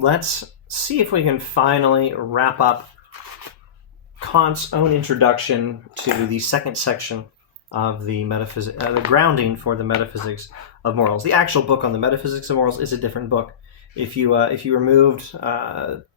let's see if we can finally wrap up Kant's own introduction to the second section of the the grounding for the metaphysics of morals. The actual book on the metaphysics of morals is a different book. If you removed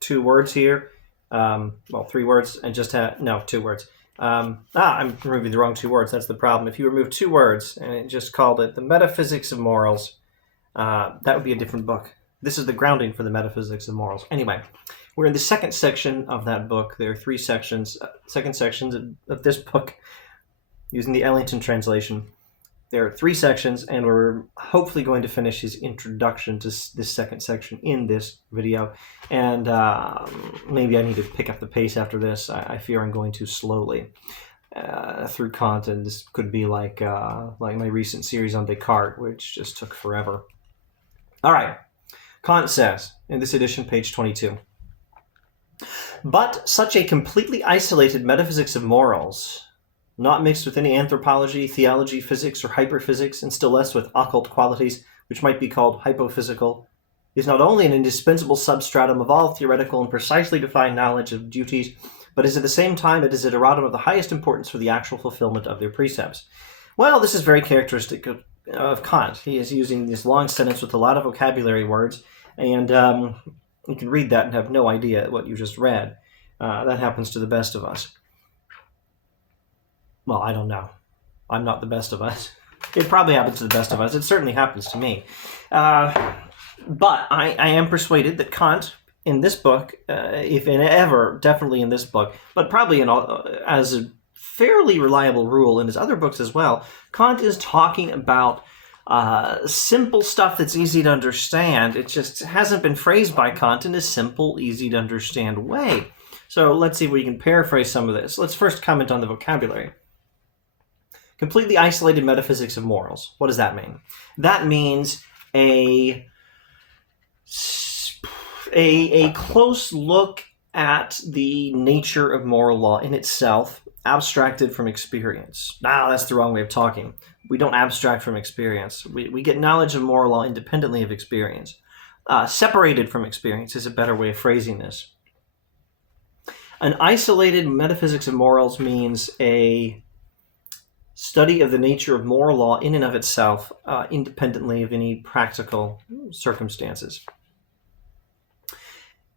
2 words here, well, 3 words, and just had, no, 2 words. I'm removing the wrong 2 words. That's the problem. If you remove 2 words and it just called it the Metaphysics of Morals, that would be a different book. This is the grounding for the metaphysics of morals. Anyway, we're in the second section of that book. There are 3 sections, second sections of this book, using the Ellington translation. There are 3 sections, and we're hopefully going to finish his introduction to this second section in this video. And maybe I need to pick up the pace after this. I fear I'm going too slowly through Kant, and this could be like my recent series on Descartes, which just took forever. All right. Kant says, in this edition, page 22, "But such a completely isolated metaphysics of morals, not mixed with any anthropology, theology, physics, or hyperphysics, and still less with occult qualities, which might be called hypophysical, is not only an indispensable substratum of all theoretical and precisely defined knowledge of duties, but is at the same time a desideratum of the highest importance for the actual fulfillment of their precepts." Well, this is very characteristic of Kant. He is using this long sentence with a lot of vocabulary words, and you can read that and have no idea what you just read. That happens to the best of us. Well, I don't know. I'm not the best of us. It probably happens to the best of us. It certainly happens to me. But I am persuaded that Kant, in this book, if in ever, definitely in this book, but probably as a fairly reliable rule in his other books as well, Kant is talking about simple stuff that's easy to understand. It just hasn't been phrased by Kant in a simple, easy to understand way. So let's see if we can paraphrase some of this. Let's first comment on the vocabulary. Completely isolated metaphysics of morals. What does that mean? That means a close look at the nature of moral law in itself, abstracted from experience. That's the wrong way of talking. We don't abstract from experience. We get knowledge of moral law independently of experience. Separated from experience is a better way of phrasing this. An isolated metaphysics of morals means a study of the nature of moral law in and of itself, independently of any practical circumstances.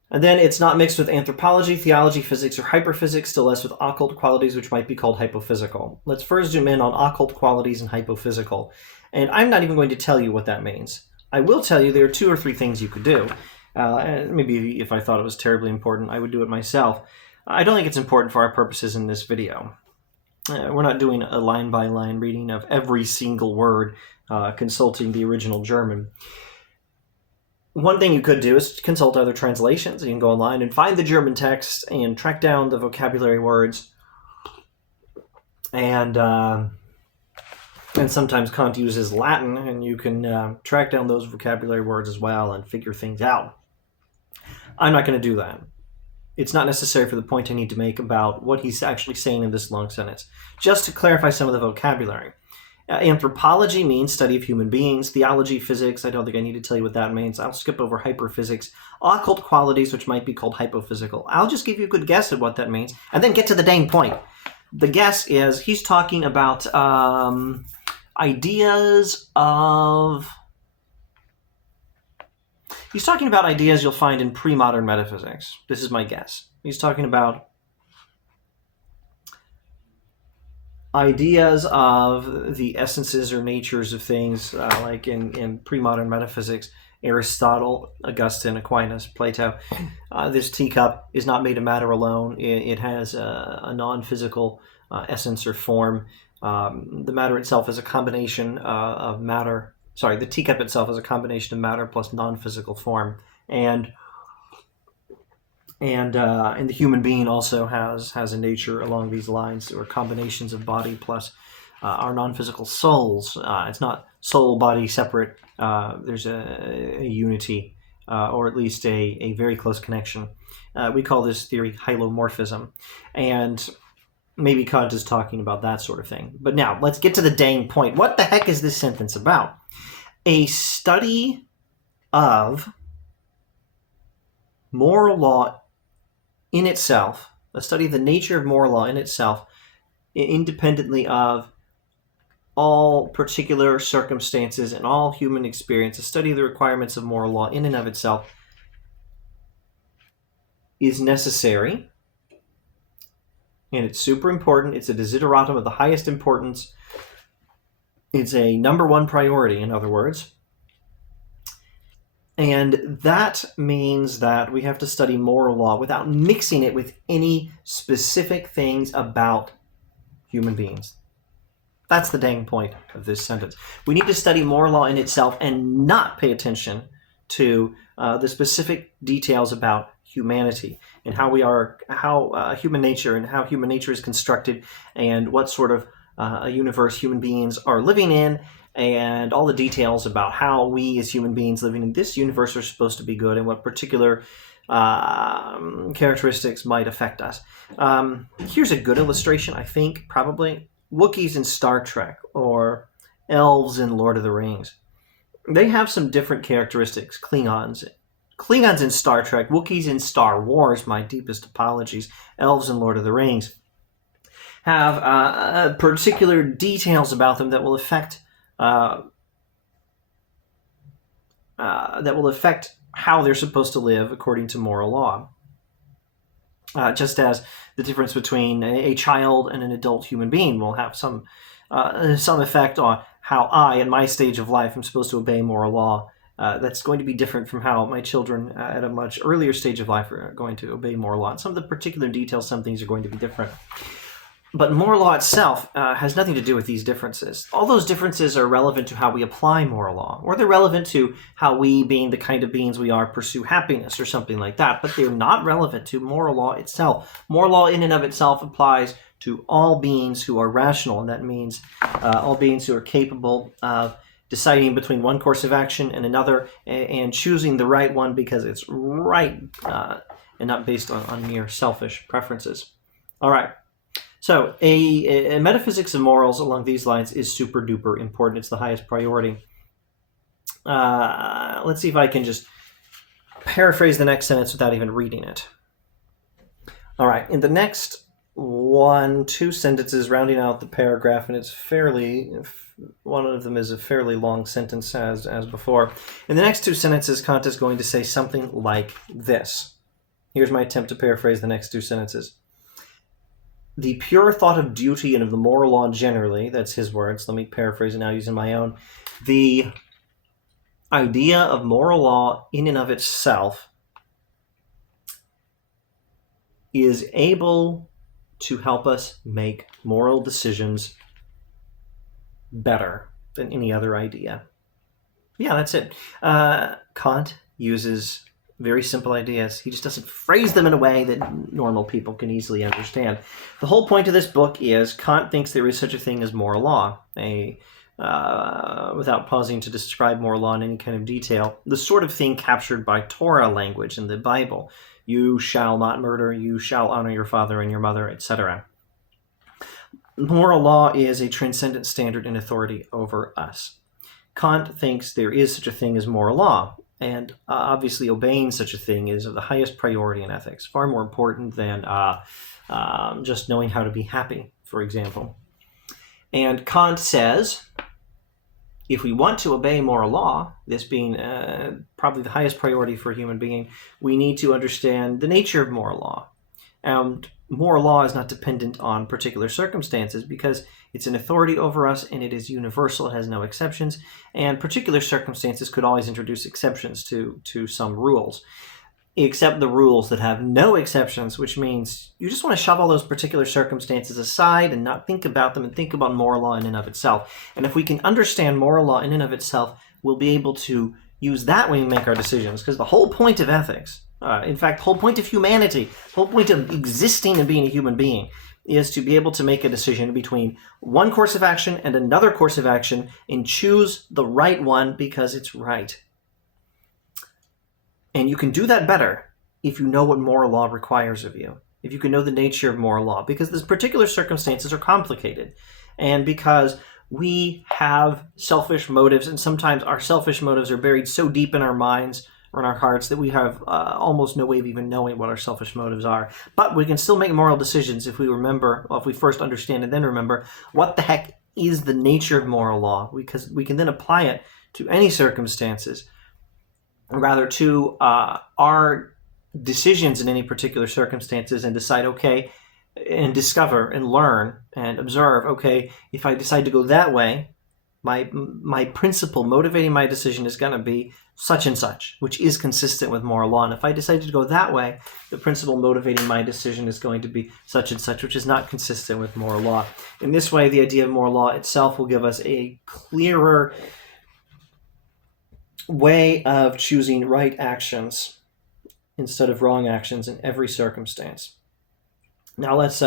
And then it's not mixed with anthropology, theology, physics, or hyperphysics, still less with occult qualities, which might be called hypophysical. Let's first zoom in on occult qualities and hypophysical. And I'm not even going to tell you what that means. I will tell you there are 2 or 3 things you could do. Maybe if I thought it was terribly important, I would do it myself. I don't think it's important for our purposes in this video. We're not doing a line-by-line reading of every single word, consulting the original German. One thing you could do is consult other translations. You can go online and find the German text and track down the vocabulary words. And sometimes Kant uses Latin, and you can track down those vocabulary words as well and figure things out. I'm not going to do that. It's not necessary for the point I need to make about what he's actually saying in this long sentence. Just to clarify some of the vocabulary. Anthropology means study of human beings. Theology, physics, I don't think I need to tell you what that means. I'll skip over hyperphysics. Occult qualities, which might be called hypophysical. I'll just give you a good guess at what that means, and then get to the dang point. The guess is he's talking about ideas you'll find in pre-modern metaphysics. This is my guess. He's talking about ideas of the essences or natures of things, like in pre-modern metaphysics, Aristotle, Augustine, Aquinas, Plato. This teacup is not made of matter alone. It has a non-physical essence or form. The matter itself is a combination of matter. The teacup itself is a combination of matter plus non-physical form. And the human being also has a nature along these lines, or combinations of body plus our non-physical souls. It's not soul, body separate. There's a unity, or at least a very close connection. We call this theory hylomorphism. And maybe Kant is talking about that sort of thing. But now, let's get to the dang point. What the heck is this sentence about? A study of moral law in itself, a study of the nature of moral law in itself, independently of all particular circumstances and all human experience, a study of the requirements of moral law in and of itself is necessary, and it's super important. It's a desideratum of the highest importance. It's a number one priority, in other words. And that means that we have to study moral law without mixing it with any specific things about human beings. That's the dang point of this sentence. We need to study moral law in itself and not pay attention to the specific details about humanity and how human nature is constructed, and what sort of a universe human beings are living in, and all the details about how we as human beings living in this universe are supposed to be good, and what particular characteristics might affect us. Here's a good illustration, I think, probably. Wookiees in Star Trek, or elves in Lord of the Rings. They have some different characteristics. Klingons in Star Trek, Wookiees in Star Wars, my deepest apologies, elves in Lord of the Rings, have particular details about them that will affect how they're supposed to live according to moral law. Just as the difference between a child and an adult human being will have some effect on how I, at my stage of life, am supposed to obey moral law. That's going to be different from how my children at a much earlier stage of life are going to obey moral law. And some of the particular details, some things are going to be different. But moral law itself has nothing to do with these differences. All those differences are relevant to how we apply moral law, or they're relevant to how we, being the kind of beings we are, pursue happiness or something like that. But they're not relevant to moral law itself. Moral law in and of itself applies to all beings who are rational, and that means all beings who are capable of deciding between one course of action and another, and choosing the right one because it's right, and not based on mere selfish preferences. All right. So a metaphysics of morals along these lines is super duper important. It's the highest priority. Let's see if I can just paraphrase the next sentence without even reading it. All right, in the next 2 sentences rounding out the paragraph, and one of them is a fairly long sentence as before. In the next 2 sentences, Kant is going to say something like this. Here's my attempt to paraphrase the next 2 sentences. The pure thought of duty and of the moral law generally, that's his words, let me paraphrase it now using my own. The idea of moral law in and of itself is able to help us make moral decisions better than any other idea. Yeah, that's it. Kant uses very simple ideas. He just doesn't phrase them in a way that normal people can easily understand. The whole point of this book is Kant thinks there is such a thing as moral law. Without pausing to describe moral law in any kind of detail, the sort of thing captured by Torah language in the Bible. You shall not murder, you shall honor your father and your mother, etc. Moral law is a transcendent standard and authority over us. Kant thinks there is such a thing as moral law. And obviously obeying such a thing is of the highest priority in ethics, far more important than just knowing how to be happy, for example. And Kant says, if we want to obey moral law, this being probably the highest priority for a human being, we need to understand the nature of moral law. And moral law is not dependent on particular circumstances because it's an authority over us and it is universal. It has no exceptions. And particular circumstances could always introduce exceptions to some rules, except the rules that have no exceptions, which means you just want to shove all those particular circumstances aside and not think about them and think about moral law in and of itself. And if we can understand moral law in and of itself, we'll be able to use that when we make our decisions, because the whole point of ethics, in fact, the whole point of humanity, the whole point of existing and being a human being is to be able to make a decision between one course of action and another course of action and choose the right one because it's right. And you can do that better if you know what moral law requires of you, if you can know the nature of moral law, because these particular circumstances are complicated, and because we have selfish motives, and sometimes our selfish motives are buried so deep in our minds, or in our hearts that we have almost no way of even knowing what our selfish motives are. But we can still make moral decisions if we remember, well, if we first understand and then remember what the heck is the nature of moral law, because we can then apply it to any circumstances, or rather to our decisions in any particular circumstances, and decide, okay, and discover and learn and observe, okay, if I decide to go that way, my principle motivating my decision is going to be such and such, which is consistent with moral law. And if I decide to go that way, the principle motivating my decision is going to be such and such, which is not consistent with moral law. In this way, the idea of moral law itself will give us a clearer way of choosing right actions instead of wrong actions in every circumstance. Now let's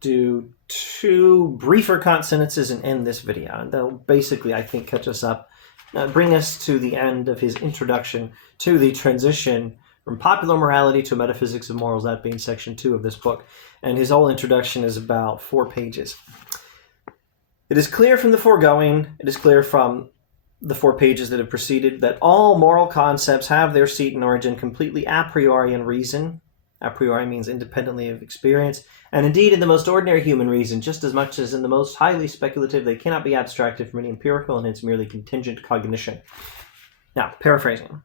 do 2 briefer Kant sentences and end this video. And they'll basically, I think, catch us up, bring us to the end of his introduction to the transition from popular morality to metaphysics of morals, that being section 2 of this book. And his whole introduction is about 4 pages. It is clear from the foregoing, it is clear from the 4 pages that have preceded, that all moral concepts have their seat and origin completely a priori in reason. A priori means independently of experience, and indeed in the most ordinary human reason, just as much as in the most highly speculative, they cannot be abstracted from any empirical and hence merely contingent cognition. Now, paraphrasing.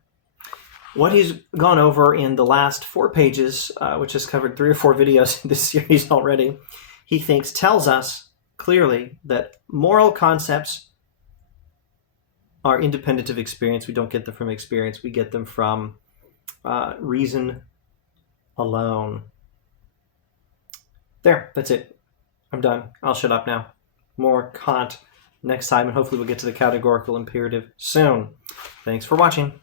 What he's gone over in the last 4 pages, which has covered 3 or 4 videos in this series already, he thinks tells us clearly that moral concepts are independent of experience. We don't get them from experience. We get them from reason alone. There, that's it. I'm done. I'll shut up now. More Kant next time, and hopefully we'll get to the categorical imperative soon. Thanks for watching.